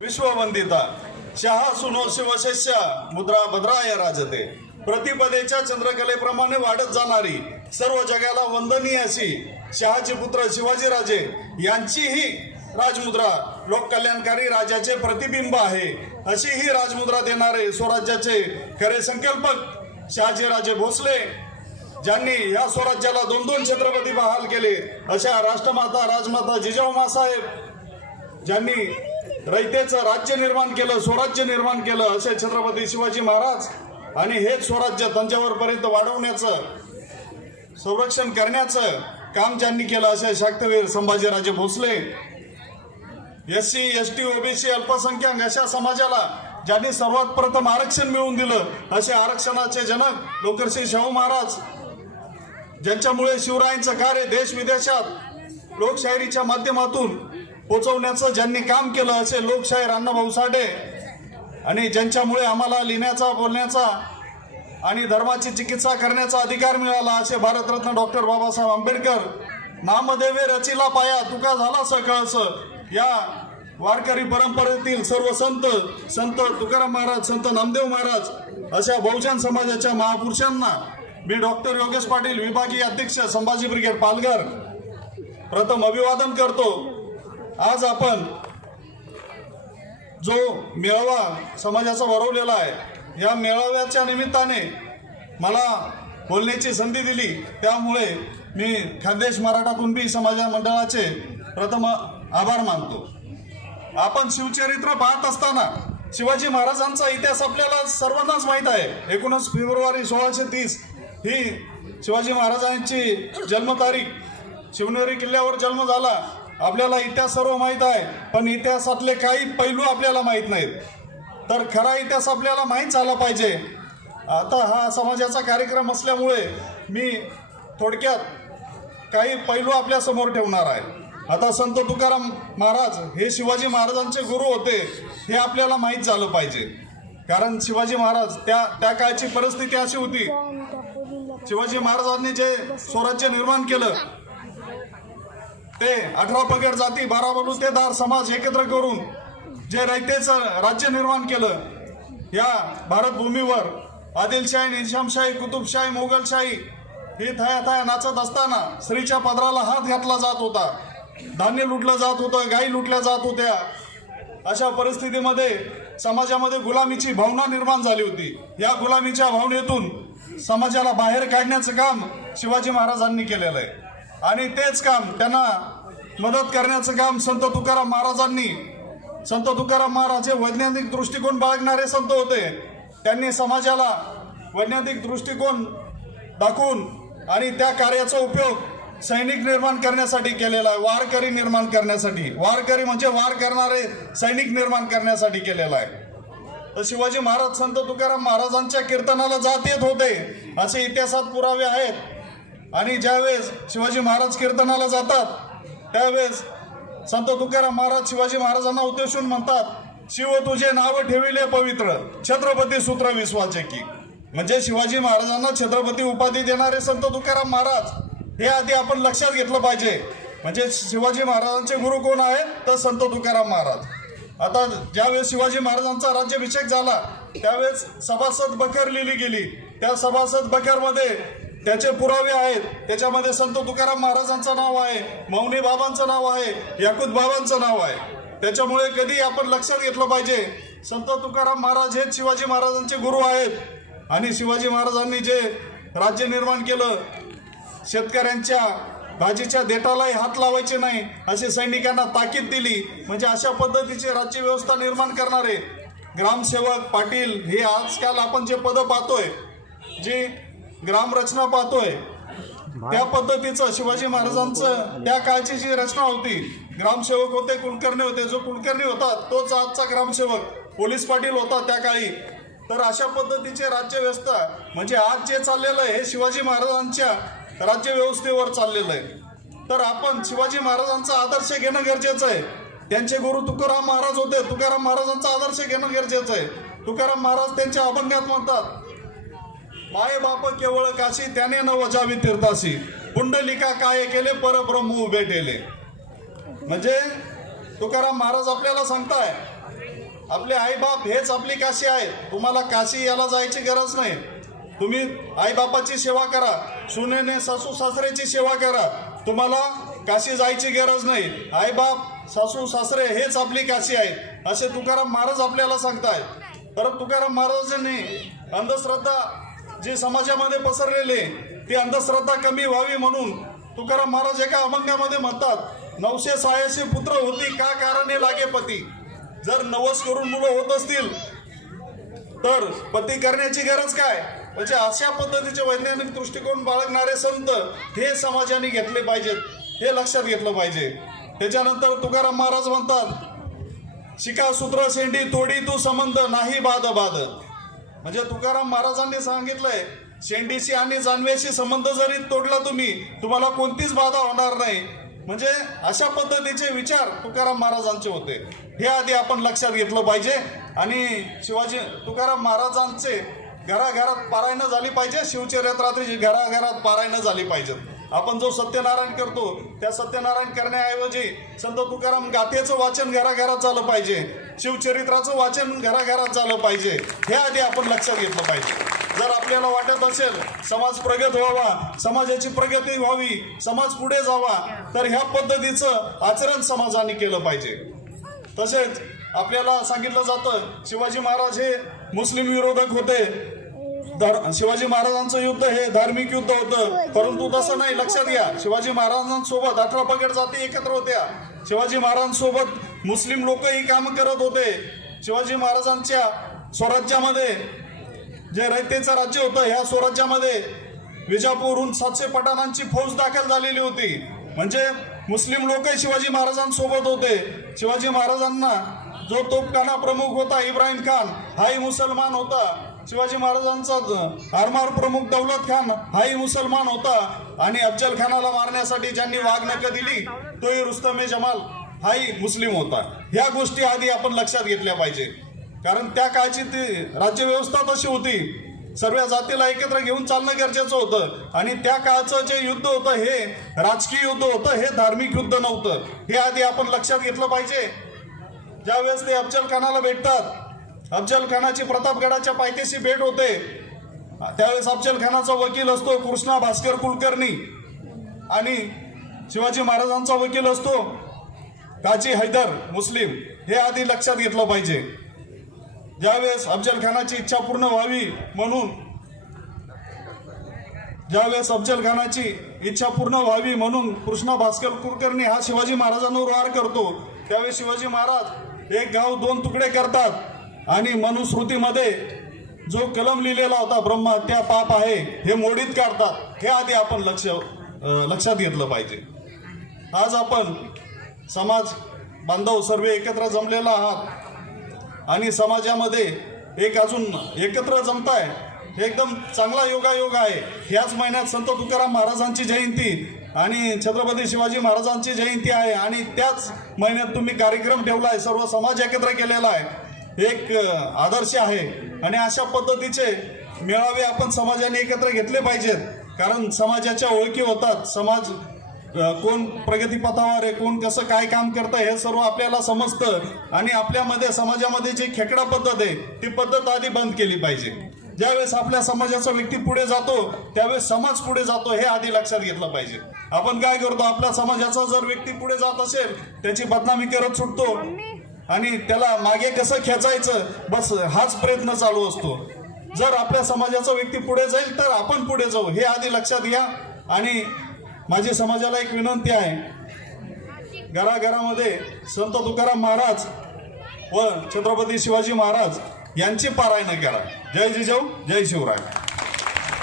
विश्ववंदिता शहा सुनो शिवशिष्य मुद्रा भद्राय राजते प्रतिपदेच्या चंद्रकलेप्रमाणे वाढत जाणारी सर्व जगाला वंदनीय अशी शहाचे पुत्र शिवाजीराजे यांचीही राजमुद्रा लोककल्याणकारी राजाचे प्रतिबिंब आहे अशी ही राजमुद्रा देणारे स्वराज्याचे खरे संकल्पक शहाजीराजे भोसले ज्यांनी या स्वराज्याला दोन दोन छत्रपती बहाल केले अशा राष्ट्रमाता राजमाता जिजाऊ मासाहेब ज्यांनी रयतेचं राज्य निर्माण केलं स्वराज्य निर्माण केलं असे छत्रपती शिवाजी महाराज आणि हेच स्वराज्य तंजावरपर्यंत वाढवण्याचं संरक्षण करण्याचं काम ज्यांनी केलं असे शाक्तवीर Sambhajiraje Bhosale SC ST OBC अल्पसंख्याक अशा समाजाला ज्यांनी सर्वात प्रथम आरक्षण मिळवून दिलं असे आरक्षणाचे जनक लोकशाही शाहू महाराज ज्यांच्यामुळे शिवरायांचं कार्य देश विदेशात लोकशाहीच्या माध्यमातून पोचवण्याचं ज्यांनी काम केलं असे लोकशाहीर अण्णाभाऊ साठे आणि ज्यांच्यामुळे आम्हाला लिहिण्याचा बोलण्याचा आणि धर्माची चिकित्सा करण्याचा अधिकार मिळाला असे भारतरत्न डॉक्टर बाबासाहेब आंबेडकर नामदेवे रचिला पाया तुका झाला सकळस या वारकरी परंपरेतील सर्व संत तुकाराम महाराज संत नामदेव महाराज अशा बहुजन समाजाच्या महापुरुषांना मी डॉक्टर योगेश पाटील विभागीय अध्यक्ष संभाजी ब्रिगेड पालघर प्रथम अभिवादन करतो। आज आपण जो मेळावा समाजाचा भरवलेला आहे या मेळाव्याच्या निमित्ताने मला बोलण्याची संधी दिली त्यामुळे मी खानदेश मराठा कुणबी समाज मंडळाचे प्रथम आभार मानतो। आपण शिवचरित्र पाहत असताना शिवाजी महाराजांचा इतिहास आपल्याला सर्वांनाच माहीत आहे। 19 फेब्रुवारी 1630 ही शिवाजी महाराजांची जन्मतारीख शिवनेरी किल्ल्यावर जन्म झाला। आपल्याला इतिहास सर्व माहीत आहे पण इतिहासातले काही पैलू आपल्याला माहीत नाहीत तर खरा इतिहास आपल्याला माहीत झाला पाहिजे। आता हा समाजाचा कार्यक्रम असल्यामुळे मी थोडक्यात काही पैलू आपल्या समोर ठेवणार आहे। आता संत तुकाराम महाराज हे शिवाजी महाराजांचे गुरु होते हे आपल्याला माहीत झालं पाहिजे कारण शिवाजी महाराज त्या काळची परिस्थिती अशी होती शिवाजी महाराजांनी जे स्वराज्य निर्माण केलं ते 18 पगड जाती 12 बलुतेदार समाज एकत्र करून जे रयतेचं राज्य निर्माण केलं या भारत भूमीवर आदिलशाही निजामशाही कुतुबशाही मोगलशाही ही थाया थाया नाचत असताना स्त्रीच्या पदराला हात घातला जात होता धान्य लुटलं जात होतं गायी लुटल्या जात होत्या अशा परिस्थितीमध्ये समाजामध्ये गुलामीची भावना निर्माण झाली होती। या गुलामीच्या भावनेतून समाजाला बाहेर काढण्याचं काम शिवाजी महाराजांनी केलेलं आहे आणि तेच काम त्यांना मदत करण्याचं काम संत तुकाराम महाराजांनी संत तुकाराम महाराज हे वैज्ञानिक दृष्टिकोन बाळगणारे संत होते। त्यांनी समाजाला वैज्ञानिक दृष्टिकोन दाखवून आणि त्या कार्याचा उपयोग सैनिक निर्माण करण्यासाठी केलेला आहे वारकरी निर्माण करण्यासाठी वारकरी म्हणजे वार करणारे सैनिक निर्माण करण्यासाठी केलेला आहे। तर शिवाजी महाराज संत तुकाराम महाराजांच्या कीर्तनाला जात येत होते असे इतिहासात पुरावे आहेत आणि ज्यावेळेस शिवाजी महाराज कीर्तनाला जातात त्यावेळेस संत तुकाराम महाराज शिवाजी महाराजांना उद्देशून म्हणतात शिव तुझे नाव ठेविले पवित्र छत्रपती सूत्र विश्वाचे की म्हणजे शिवाजी महाराजांना छत्रपती उपाधी देणारे संत तुकाराम महाराज हे आधी आपण लक्षात घेतलं पाहिजे। म्हणजे शिवाजी महाराजांचे गुरु कोण आहेत तर संत तुकाराम महाराज। आता ज्यावेळेस शिवाजी महाराजांचा राज्याभिषेक झाला त्यावेळेस सभासद बखेर लिहिली गेली त्या सभासद बखेरमध्ये त्याचे पुरावे आहेत त्याच्यामध्ये संत तुकाराम महाराजांचं नाव आहे मौनी बाबांचं नाव आहे याकूत बाबांचं नाव आहे। त्याच्यामुळे कधी आपण लक्षात घेतलं पाहिजे संत तुकाराम महाराज हेच शिवाजी महाराजांचे गुरु आहेत आणि शिवाजी महाराजांनी जे राज्य निर्माण केलं शेतकऱ्यांच्या भाजीच्या देठालाही हात लावायचे नाही असे सैनिकांना ताकीद दिली म्हणजे अशा पद्धतीची राज्य व्यवस्था निर्माण करणारे ग्रामसेवक पाटील हे आजकाल आपण जे पद पाहतोय जी ग्रामरचना पाहतोय त्या पद्धतीचं शिवाजी महाराजांचं त्या काळची जी रचना होती ग्रामसेवक होते कुलकर्णी होते जो कुलकर्णी होता तोच आजचा ग्रामसेवक पोलीस पाटील होता त्या काळी। तर अशा पद्धतीचे राज्य व्यवस्था म्हणजे आज जे चाललेलं आहे हे शिवाजी महाराजांच्या राज्य व्यवस्थेवर चाललेलं आहे। तर आपण शिवाजी महाराजांचा आदर्श घेणं गरजेचं आहे। त्यांचे गुरु तुकाराम महाराज होते तुकाराम महाराजांचा आदर्श घेणं गरजेचं आहे। तुकाराम महाराज त्यांच्या अभंगात म्हणतात माये बाप केवळ काशी त्याने न वजावी तीर्थासी पुंडलिका काय केले परब्रह्म उभे ठेले म्हणजे तुकाराम महाराज आपल्याला सांगताय आपले आईबाप हेच आपली काशी आहे. तुम्हाला काशी याला जायची गरज नाही. तुम्ही आईबापाची सेवा करा, सुनेने सासू सासऱ्याची सेवा करा. तुम्हाला काशी जायची गरज नाही. आईबाप सासू सासरे हेच आपली काशी आहे असे तुकाराम महाराज आपल्याला सांगताय. परत तुकाराम महाराजांनी अंधश्रद्धा जी समाजामध्ये पसरलेली ती अंधश्रद्धा कमी व्हावी म्हणून तुकाराम महाराज एका अभंगामध्ये म्हणतात, 986 पुत्र होती का कारणे लागे पती. जर 90 करून मुलं होत असतील तर पती करण्याची गरज काय. म्हणजे अशा पद्धतीचे वैज्ञानिक दृष्टिकोन बाळगणारे संत हे समाजाने घेतले पाहिजेत, हे लक्षात घेतलं पाहिजे. त्याच्यानंतर तुकाराम महाराज म्हणतात, शिका सूत्र शेंडी तोडी तू संबंध नाही बाद बाद. म्हणजे तुकाराम महाराजांनी सांगितलंय, शेंडीशी आणि जानव्याशी संबंध जरी तोडला तुम्हाला कोणतीच बाधा होणार नाही. म्हणजे अशा पद्धतीचे विचार तुकाराम महाराजांचे होते, हे आधी आपण लक्षात घेतलं पाहिजे. आणि तुकाराम महाराजांचे घराघरात पारायण झाली पाहिजे. शिवचरित्राची घराघरात पारायण झाली पाहिजे. आपण जो सत्यनारायण करतो त्या सत्यनारायण करण्याऐवजी संत तुकाराम गाथेचं वाचन घराघरात झालं पाहिजे, शिवचरित्राचं वाचन घराघरात झालं पाहिजे. हे आधी आपण लक्षात घेतलं पाहिजे. जर आपल्याला वाटत असेल समाज प्रगत व्हावा, समाजाची प्रगती व्हावी, समाज पुढे जावा, तर ह्या पद्धतीचं आचरण समाजाने केलं पाहिजे. तसेच आपल्याला सांगितलं जातं, शिवाजी महाराज हे मुस्लिम विरोधक होते. शिवाजी महाराजांचं युद्ध हे धार्मिक युद्ध होतं, परंतु तसं नाही. लक्षात घ्या, शिवाजी महाराजांसोबत 18 पगड जाती एकत्र होत्या. शिवाजी महाराजांसोबत मुस्लिम लोकही काम करत होते. शिवाजी महाराजांच्या स्वराज्यामध्ये जे रयतेचं राज्य होतं, ह्या स्वराज्यामध्ये विजापूरहून 700 पठाणांची फौज दाखल झालेली होती. म्हणजे मुस्लिम लोकही शिवाजी महाराजांसोबत होते. शिवाजी महाराजांना जो तोफखाना प्रमुख होता इब्राहिम खान हाही मुसलमान होता. शिवाजी महाराजांचा आरमार प्रमुख दौलत खान हाही मुसलमान होता. आणि अफजल खानाला मारण्यासाठी ज्यांनी वाघनखं दिली तोही रुस्तमे जमाल हाही मुस्लिम होता. ह्या गोष्टी आधी आपण लक्षात घेतल्या पाहिजे, कारण त्या काळची ती राज्यव्यवस्था तशी होती. सर्व जातीला एकत्र घेऊन चालणं गरजेचं होतं. आणि त्या काळचं जे युद्ध होतं हे राजकीय युद्ध होतं, हे धार्मिक युद्ध नव्हतं. हे आधी आपण लक्षात घेतलं पाहिजे. ज्यावेळेस ते अफजल खानाला भेटतात, अफजल खानाची प्रतापगडाच्या पायथ्याशी भेट होते, त्यावेळेस अफजल खानाचा वकील असतो कृष्णा भास्कर कुलकर्णी आणि शिवाजी महाराजांचा वकील असतो काजी हैदर मुस्लिम. हे आधी लक्षात घेतलं पाहिजे. ज्यावेळेस अफजल खानाची इच्छा पूर्ण व्हावी म्हणून कृष्णा भास्कर कुलकर्णी हा शिवाजी महाराजांवर वार करतो. त्यावेळेस शिवाजी महाराज एक गाव 2 तुकडे करतात आणि मनुस्मृतीमध्ये जो कलम लिहिलेला होता ब्रह्महत्या पाप आहे हे मोडीत काढतात. हे आधी आपण लक्षात घेतलं पाहिजे. आज आपण समाज बांधव सर्व एकत्र जमलेला आहात आणि समाजामध्ये एक अजून एकत्र जमताय, हे एकदम चांगला योगायोग आहे. ह्याच महिन्यात संत तुकाराम महाराजांची जयंती आणि छत्रपती शिवाजी महाराजांची जयंती आहे आणि त्याच महिन्यात तुम्ही कार्यक्रम ठेवलाय, सर्व समाज एकत्र केलेला आहे. एक आदर्श आहे. आणि अशा पद्धतीचे मेळावे आपण समाजाने एकत्र घेतले पाहिजेत, कारण समाजाच्या ओळखी होतात. समाज कोण प्रगतीपथावर आहे, कोण कसं काय काम करतं हे सर्व आपल्याला समजतं. आणि आपल्यामध्ये समाजामध्ये जी खेकडा पद्धत आहे ती पद्धत आधी बंद केली पाहिजे. ज्यावेळेस आपल्या समाजाचा व्यक्ती पुढे जातो त्यावेळेस समाज पुढे जातो, हे आधी लक्षात घेतलं पाहिजे. आपण काय करतो, आपल्या समाजाचा जर व्यक्ती पुढे जात असेल त्याची बदनामी करत सुटतो आणि त्याला मागे कसं खेचायचं बस हाच प्रयत्न चालू असतो. जर आपल्या समाजाचा व्यक्ती पुढे जाईल तर आपण पुढे जाऊ, हे आधी लक्षात घ्या. आणि माझी समाजाला एक विनंती आहे, घराघरामध्ये संत तुकाराम महाराज व छत्रपती शिवाजी महाराज यांची पारायण करा. जय जिजाऊ, जय शिवराय.